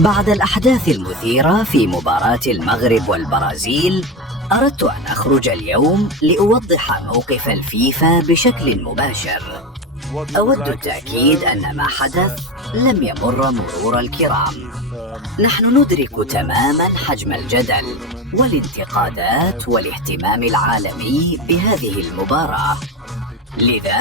بعد الأحداث المثيرة في مباراة المغرب والبرازيل، أردت أن أخرج اليوم لأوضح موقف الفيفا بشكل مباشر. أود التأكيد أن ما حدث لم يمر مرور الكرام. نحن ندرك تماماً حجم الجدل والانتقادات والاهتمام العالمي بهذه المباراة، لذا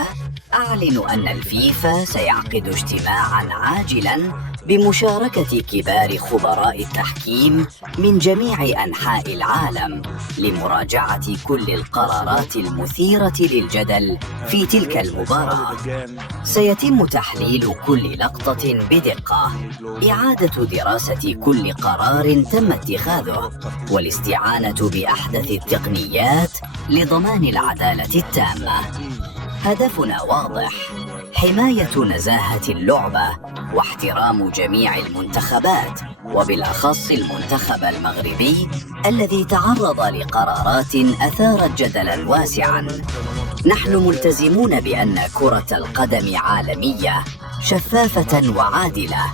أعلن أن الفيفا سيعقد اجتماعاً عاجلاً بمشاركة كبار خبراء التحكيم من جميع أنحاء العالم لمراجعة كل القرارات المثيرة للجدل في تلك المباراة. سيتم تحليل كل لقطة بدقة، إعادة دراسة كل قرار تم اتخاذه، والاستعانة بأحدث التقنيات لضمان العدالة التامة. هدفنا واضح: حماية نزاهة اللعبة واحترام جميع المنتخبات، وبالأخص المنتخب المغربي الذي تعرض لقرارات أثارت جدلاً واسعاً. نحن ملتزمون بأن كرة القدم عالمية، شفافة وعادلة.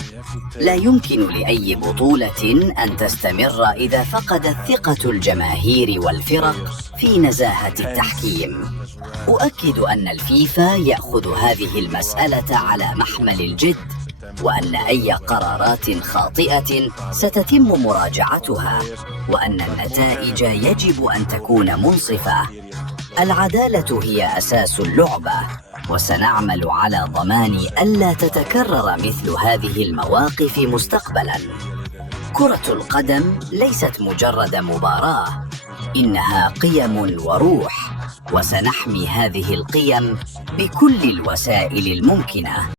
لا يمكن لأي بطولة أن تستمر إذا فقدت ثقة الجماهير والفرق في نزاهة التحكيم. أؤكد أن الفيفا يأخذ هذه المسألة على محمل الجد، وأن أي قرارات خاطئة ستتم مراجعتها، وأن النتائج يجب أن تكون منصفة. العدالة هي أساس اللعبة، وسنعمل على ضمان ألا تتكرر مثل هذه المواقف مستقبلاً. كرة القدم ليست مجرد مباراة، إنها قيم وروح، وسنحمي هذه القيم بكل الوسائل الممكنة.